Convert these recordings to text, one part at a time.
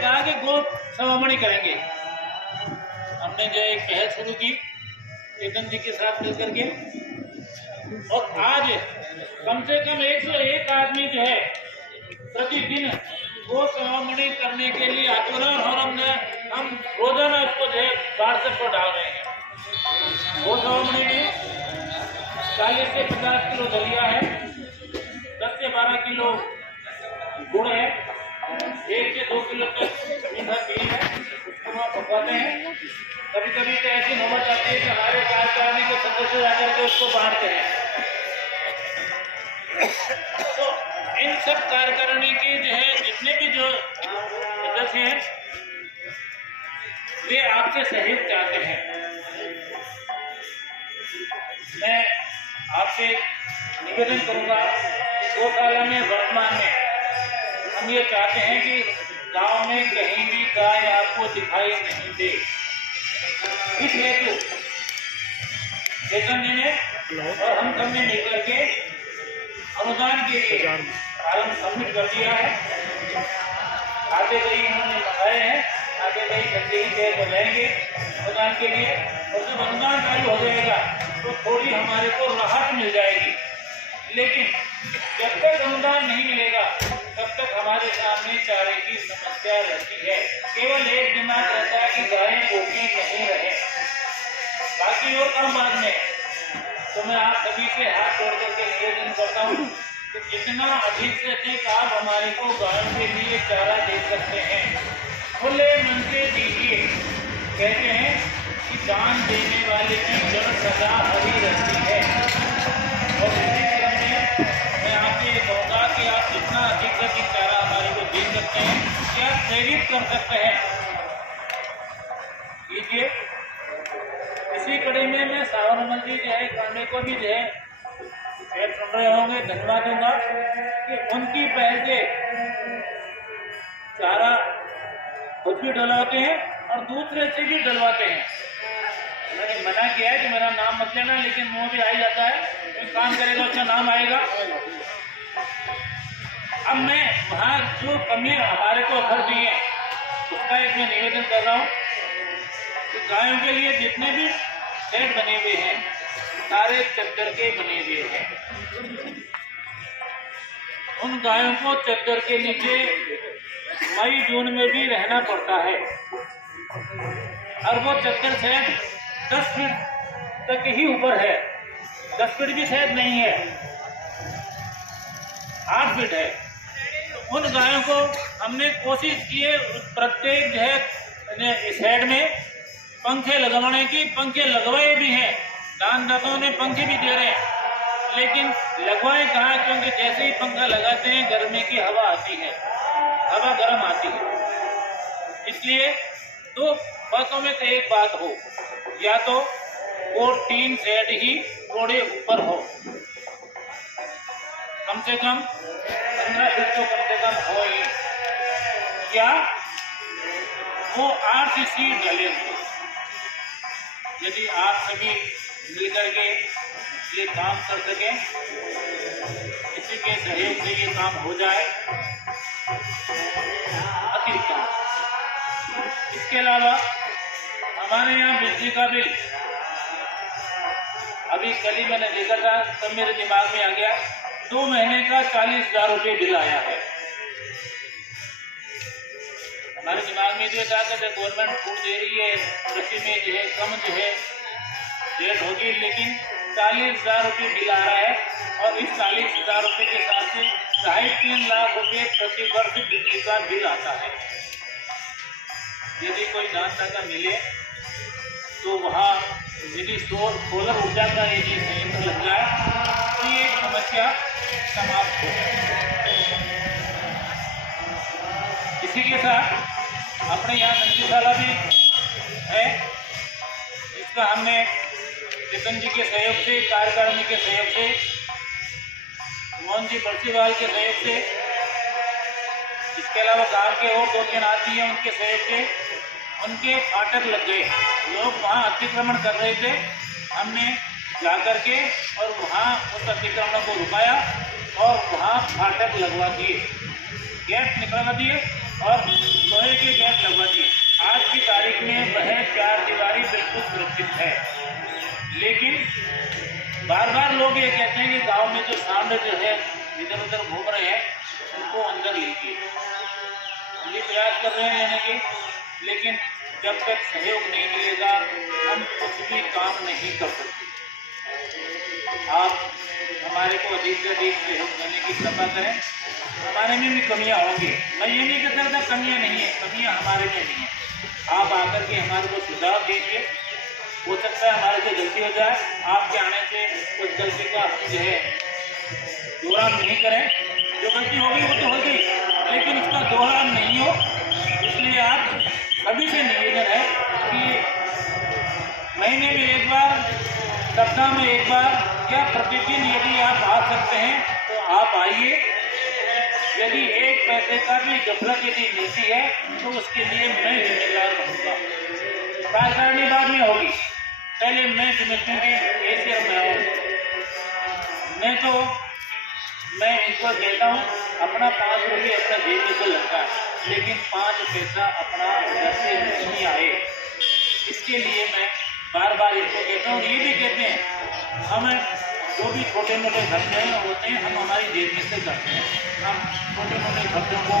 कहा कि गो सवामणि करेंगे। हमने जो एक पहल शुरू की चेतन जी के साथ मिलकर के, और आज कम से कम 101 आदमी जो है प्रतिदिन गो सवामणि करने के लिए आतुर हैं, और हम रोजाना इसको जो है व्हाट्सएप पर डाल रहे हैं। गो सवामणि में 40 से 50 किलो दलिया है, 10 से 12 किलो गुड़ है, 1 से 2 किलो तक मीठा तेल है, उसको हम पकवाते हैं। कभी कभी तो ऐसी नौबत आती है कि हमारे कार्यकारिणी के सदस्य जाकर के उसको बांटते हैं। तो इन सब कार्यकारिणी के जो है जितने भी जो सदस्य हैं वे आपसे सहयोग चाहते हैं। मैं आपसे निवेदन करूंगा, गौशाला में वर्तमान में हम ये चाहते हैं कि गांव में कहीं भी गाय आपको दिखाई नहीं दे। इस हेतु चेतन जी ने और हम सब ने मिलकर के अनुदान के लिए फॉर्म सबमिट कर दिया है। आगे कहीं उन्होंने मंगाए हैं, आगे कहीं जल्दी ही देर हो जाएंगे अनुदान के लिए, और जब अनुदान चालू हो जाएगा तो थोड़ी हमारे को राहत मिल जाएगी। लेकिन जब तक अनुदान नहीं मिलेगा तब तक हमारे सामने चारे की समस्या रहती है। केवल एक दिमाग रहता है कि गायें भूखी नहीं रहे, बाकी और काम बाद में। तो मैं आप सभी से हाथ जोड़ करके निवेदन करता हूँ कि जितना अधिक से अधिक आप हमारे को गायों के लिए चारा दे सकते हैं, खुले मन से दीजिए। कहते हैं कि दान देने वाले की जड़ सदा हरी रहती है। और इसी क्रम में मैं आपसे ये कहूँगा कि आप जितना अधिक से अधिक चारा हमारे को दे सकते हैं, क्या प्रेरित कर सकते हैं, कीजिए। इसी कड़ी में मैं सावरमल जी जो है कांडे को भी जो है शायद सुन रहे होंगे, धन्यवाद दूंगा कि उनकी पहल से चारा खुद भी डलवाते हैं और दूसरे से भी डलवाते हैं। मैंने मना किया है कि मेरा नाम मत लेना, लेकिन मुँह भी आ ही जाता है, कोई काम करेगा उसका नाम आएगा। अब मैं वहाँ जो कमी हमारे को अखर दी है उसका एक मैं निवेदन कर रहा हूँ कि गायों के लिए जितने भी शेड बने हुए हैं सारे चद्दर के बने हुए हैं। उन गायों को चद्दर के नीचे मई जून में भी रहना पड़ता है, और वो चद्दर शेड 10 फीट तक ही ऊपर है, 10 फीट भी शेड नहीं है, 8 फीट है। उन गायों को हमने कोशिश की है प्रत्येक जो है शेड में पंखे लगवाने की, पंखे लगवाए भी हैं, दानदाताओं ने पंखे भी दे रहे हैं, लेकिन लगवाए कहाँ, क्योंकि जैसे ही पंखा लगाते हैं गर्मी की हवा आती है, हवा गर्म आती है। इसलिए दो बातों में से एक बात हो, या तो वो टीन शेड ही थोड़े ऊपर हो, कम से कम 15 फीट तो कम से कम हो ही, या वो RCC डले हो। यदि आप सभी मिलकर के ये काम कर सकें, किसी के सहयोग से ये काम हो जाए, अति उत्तम। इसके अलावा हमारे यहाँ बिजली का बिल अभी कल ही मैंने देखा था, तब मेरे दिमाग में आ गया, 2 महीने का 40,000 रुपये बिल आया है। हमारे दिमाग में ये था कि गवर्नमेंट छूट दे रही है, कृषि में जो है कम जो है रेट होगी, लेकिन 40,000 रुपये बिल आ रहा है, और इस 40,000 रुपये के साथ से 2.5-3 लाख रुपये प्रति वर्ष बिजली का बिल आता है। यदि कोई दानदाता मिले तो वहाँ यदि सोलर ऊर्जा का यदि संयंत्र लग जाए तो ये समस्या समाप्त हो जाए। इसी के साथ अपने यहाँ नंदीशाला भी है, इसका हमने चेतन जी के सहयोग से, कार्यकारिणी के सहयोग से, मोहन जी बरसीवाल के सहयोग से, इसके अलावा गांव के और 2-3 आदमी हैं उनके सहयोग से, उनके फाटक लग गए। लोग वहाँ अतिक्रमण कर रहे थे, हमने जाकर के और वहाँ उस अतिक्रमण को रुकाया और वहाँ फाटक लगवा दिए, गेट निकलवा दिए और लोहे के बार बार लोग ये कहते हैं कि गांव में जो सांड जो है इधर उधर घूम रहे हैं उनको अंदर लीजिए। हम भी प्रयास कर रहे हैं लेने के, लेकिन जब तक सहयोग नहीं मिलेगा हम कुछ भी काम नहीं कर सकते। आप हमारे को अधिक से अधिक सहयोग देने की कृपा करें। हमारे में भी कमियां होंगी, मैं ये नहीं कह सकता कमियां नहीं है, कमियां हमारे में नहीं है। आप आकर के हमारे को सुझाव दीजिए, हो सकता है हमारे से गलती हो जाए, आपके आने से उस गलती का जो है दोहरान नहीं करें। जो गलती होगी वो तो होगी, लेकिन उसका दोहरान नहीं हो, इसलिए आप सभी से निवेदन है कि महीने में एक बार, सप्ताह में एक बार या प्रतिदिन यदि आप आ सकते हैं तो आप आइए। यदि एक पैसे का भी गफलत यदि मिलती है तो उसके लिए मैं जिम्मेदार रहूँगा। राजधानी बाद में होगी, पहले मैं जिम्मेदारी ऐसे मैं मैं इनको देता हूँ अपना 5 रुपये अपना जेब में तो लगता है, लेकिन 5 पैसा अपना घर से नहीं आए, इसके लिए मैं बार बार इनको कहता हूँ। ये भी कहते हैं हमें जो भी छोटे मोटे खर्चे होते हैं हम हमारी जेब में से करते हैं, हम छोटे मोटे खर्चों को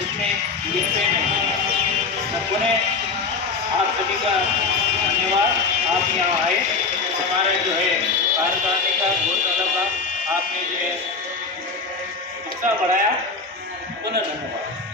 उसमें लिखते नहीं हैं। उन्हें आप सभी का धन्यवाद, आप यहाँ आए, हमारे जो है कार्यकारिणी का गौशाला का आपने जो है हिस्सा बढ़ाया, पुनः धन्यवाद।